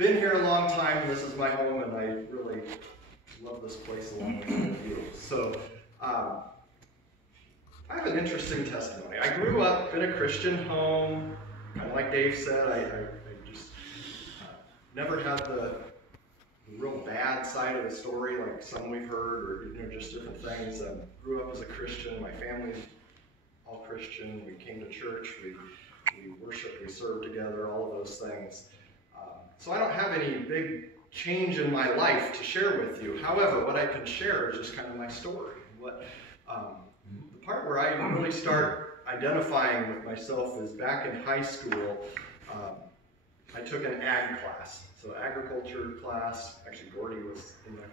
been here a long time. This is my home, and I really love this place along with all of you. So, I have an interesting testimony. I grew up in a Christian home, kind of like Dave said. I just never had the real bad side of the story, like some we've heard, or just different things. Grew up as a Christian. My family's all Christian. We came to church. We worshiped. We served together. All of those things. So I don't have any big change in my life to share with you. However, what I can share is just kind of my story. The part where I really start identifying with myself is back in high school. I took an ag class, so agriculture class. Actually, Gordy was in there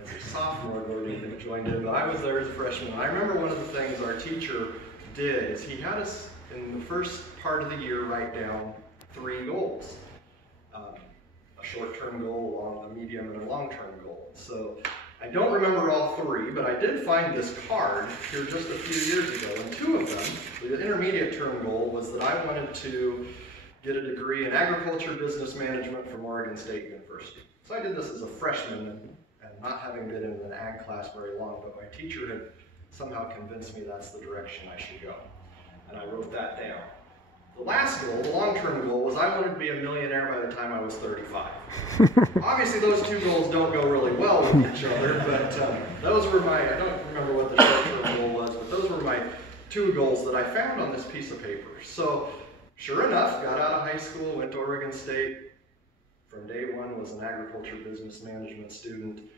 as a sophomore. Gordy joined in, but I was there as a freshman. I remember one of the things our teacher did is he had us in the first part of the year write down 3 goals. A short-term goal, a medium, and a long-term goal. So I don't remember all 3, but I did find this card here just a few years ago, and 2 of them, the intermediate term goal was that I wanted to get a degree in agriculture business management from Oregon State University. So I did this as a freshman, and not having been in an ag class very long, but my teacher had somehow convinced me that's the direction I should go. And I wrote that down. The last goal, the long-term goal, was I wanted to be a millionaire by the time I was 35. Obviously, those 2 goals don't go really well with each other, but those were I don't remember what the short-term goal was, but those were my 2 goals that I found on this piece of paper. So, sure enough, got out of high school, went to Oregon State. From day one, was an agriculture business management student.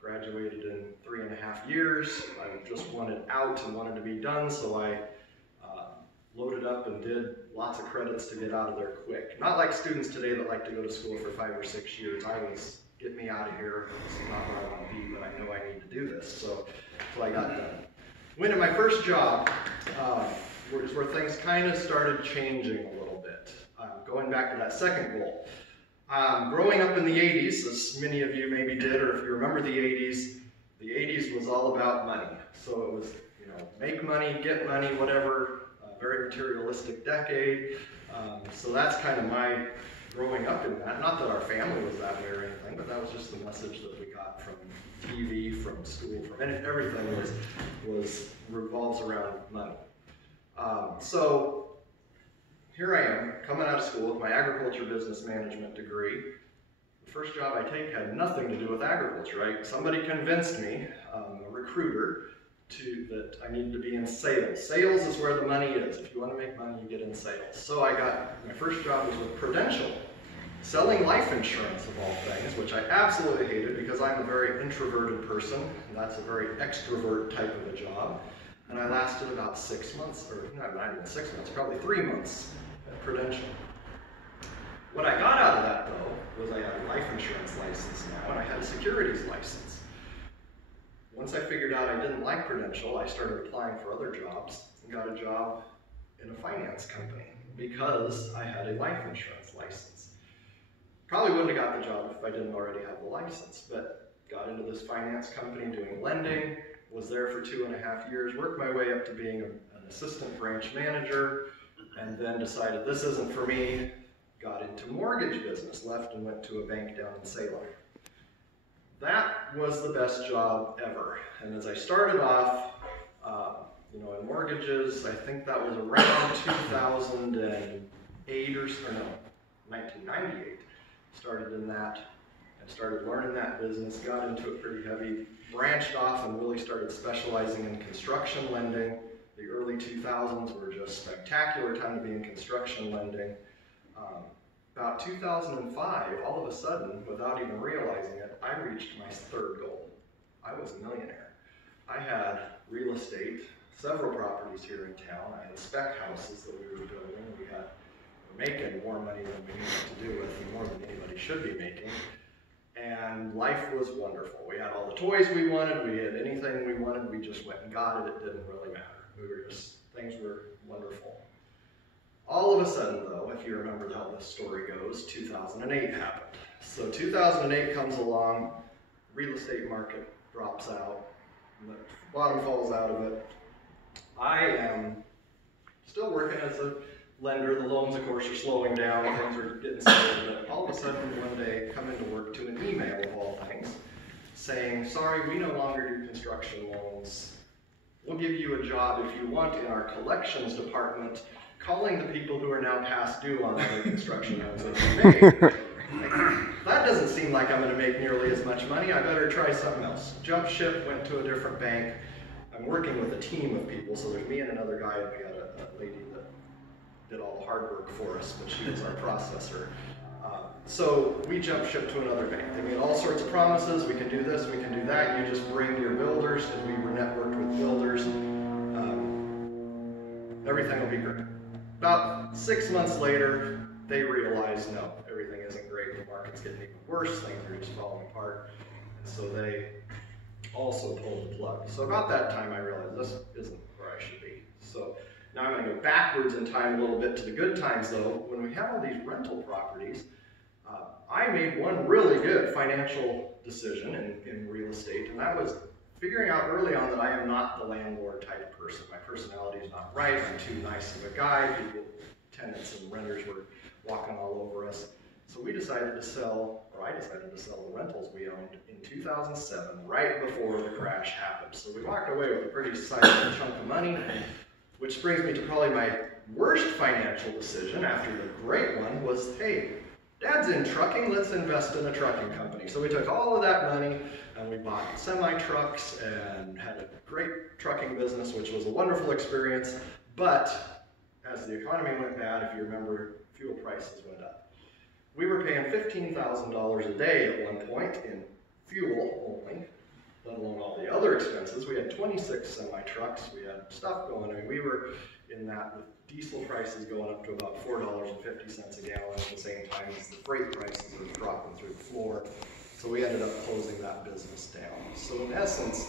Graduated in 3.5 years. I just wanted out and wanted to be done, so I loaded up and did lots of credits to get out of there quick. Not like students today that like to go to school for 5 or 6 years. I was, get me out of here. This is not where I want to be, but I know I need to do this. So I got done. Went to my first job, where things kind of started changing a little bit. Going back to that second goal. Growing up in the 80s, as many of you maybe did, or if you remember the 80s was all about money. So it was, make money, get money, whatever. Very materialistic decade. So that's kind of my growing up in that. Not that our family was that way or anything, but that was just the message that we got from TV, from school, from everything revolves around money. So here I am, coming out of school with my agriculture business management degree. The first job I take had nothing to do with agriculture, right? Somebody convinced me, a recruiter, that I needed to be in sales. Sales is where the money is. If you want to make money, you get in sales. So my first job was with Prudential, selling life insurance of all things, which I absolutely hated because I'm a very introverted person, and that's a very extrovert type of a job. And I lasted about 6 months, or not even 6 months, probably 3 months at Prudential. What I got out of that, though, was I had a life insurance license now, and I had a securities license. Once I figured out I didn't like Prudential, I started applying for other jobs and got a job in a finance company because I had a life insurance license. Probably wouldn't have got the job if I didn't already have the license, but got into this finance company doing lending, was there for 2.5 years, worked my way up to being an assistant branch manager, and then decided this isn't for me, got into mortgage business, left and went to a bank down in Salem. That was the best job ever. And as I started off, in mortgages, I think that was around 2008 or 1998. Started in that and started learning that business, got into it pretty heavy, branched off and really started specializing in construction lending. The early 2000s were just spectacular time to be in construction lending. About 2005, all of a sudden, without even realizing it, I reached my 3rd goal. I was a millionaire. I had real estate, several properties here in town. I had spec houses that we were building. We were making more money than we knew what to do with, and more than anybody should be making. And life was wonderful. We had all the toys we wanted. We had anything we wanted. We just went and got it. It didn't really matter. Things were wonderful. All of a sudden, though, if you remember how this story goes, 2008 happened. So 2008 comes along, real estate market drops out, the bottom falls out of it. I am still working as a lender. The loans, of course, are slowing down. Things are getting slow, but all of a sudden one day come into work to an email of all things saying, sorry, we no longer do construction loans. We'll give you a job if you want in our collections department, calling the people who are now past due on other construction loans that you made. Like, that doesn't seem like I'm going to make nearly as much money. I better try something else. Jump ship, went to a different bank. I'm working with a team of people, so there's me and another guy, and we had a lady that did all the hard work for us, but she was our processor. So we jump ship to another bank. They made all sorts of promises. We can do this, we can do that. You just bring your builders, because we were networked with builders. Everything will be great. About 6 months later, they realized, no, everything isn't great. The market's getting even worse. Things are just falling apart. And so they also pulled the plug. So about that time, I realized this isn't where I should be. So now I'm going to go backwards in time a little bit to the good times, though. When we had all these rental properties, I made one really good financial decision in real estate, and that was figuring out early on that I am not the landlord type of person. My personality is not right. I'm too nice of a guy. People, tenants and renters were walking all over us. So we decided to sell, or I decided to sell the rentals we owned in 2007, right before the crash happened. So we walked away with a pretty sizable chunk of money, which brings me to probably my worst financial decision after the great one was, hey, Dad's in trucking, let's invest in a trucking company. So we took all of that money and we bought semi-trucks and had a great trucking business, which was a wonderful experience. But as the economy went bad, if you remember, fuel prices went up. We were paying $15,000 a day at one point in fuel only, let alone all the other expenses. We had 26 semi-trucks, we had stuff going. I mean, we were in that with diesel prices going up to about $4.50 a gallon at the same time as the freight prices were dropping through the floor. So we ended up closing that business down. So in essence,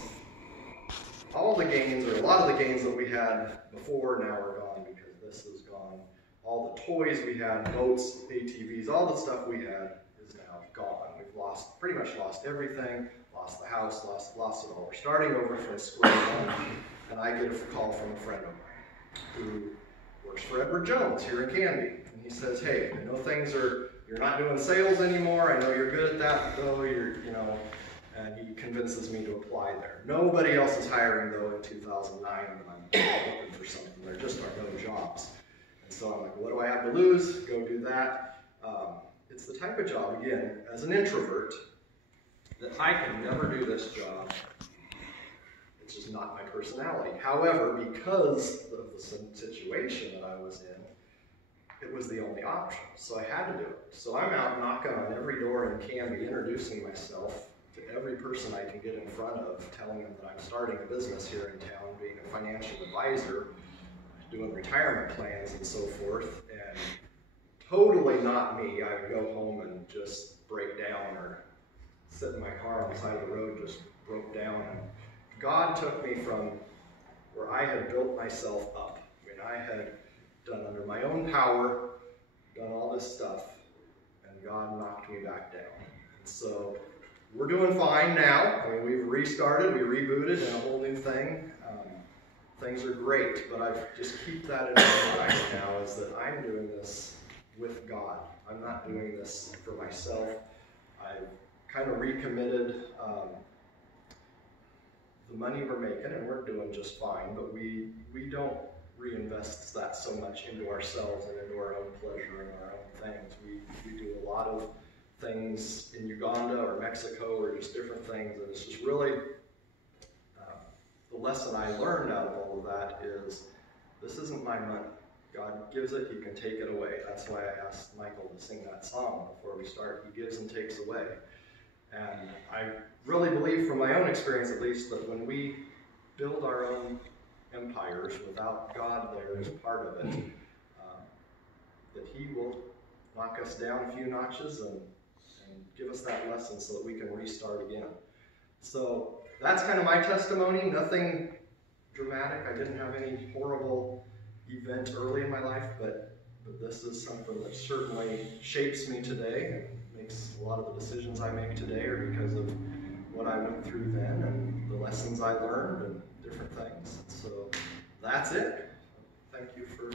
all the gains, or a lot of the gains that we had before now are gone because this is gone. All the toys we had, boats, ATVs, all the stuff we had is now gone. We've pretty much lost everything, lost the house, lost it all. We're starting over from square one, and I get a call from a friend of mine who works for Edward Jones here in Canby. And he says, hey, I know you're not doing sales anymore. I know you're good at that, though. And he convinces me to apply there. Nobody else is hiring, though, in 2009 when I'm looking for something. There just are no jobs. And so I'm like, what do I have to lose? Go do that. It's the type of job, again, as an introvert, that I can never do this job. It's just not my personality. However, because of the situation that I was in, it was the only option. So I had to do it. So I'm out knocking on every door in Canby, introducing myself to every person I can get in front of, telling them that I'm starting a business here in town, being a financial advisor, doing retirement plans and so forth. And totally not me. I would go home and just break down or sit in my car on the side of the road, just broke down. And God took me from where I had built myself up. I mean, I had done under my own power, done all this stuff, and God knocked me back down. And so we're doing fine now. I mean, we've restarted, we rebooted, and a whole new thing. Things are great, but I just keep that in my mind now, is that I'm doing this with God. I'm not doing this for myself. I've kind of recommitted the money we're making, and we're doing just fine, but we don't reinvest that so much into ourselves and into our own pleasure and our own things. We do a lot of things in Uganda or Mexico or just different things, and it's just really the lesson I learned out of all of that is this isn't my money. God gives it, He can take it away. That's why I asked Michael to sing that song before we start. He gives and takes away. And I really believe, from my own experience at least, that when we build our own empires without God there as part of it, that He will knock us down a few notches and give us that lesson so that we can restart again. So that's kind of my testimony. Nothing dramatic. I didn't have any horrible event early in my life, but this is something that certainly shapes me today and makes a lot of the decisions I make today are because of what I went through then and the lessons I learned and different things. So that's it. Thank you for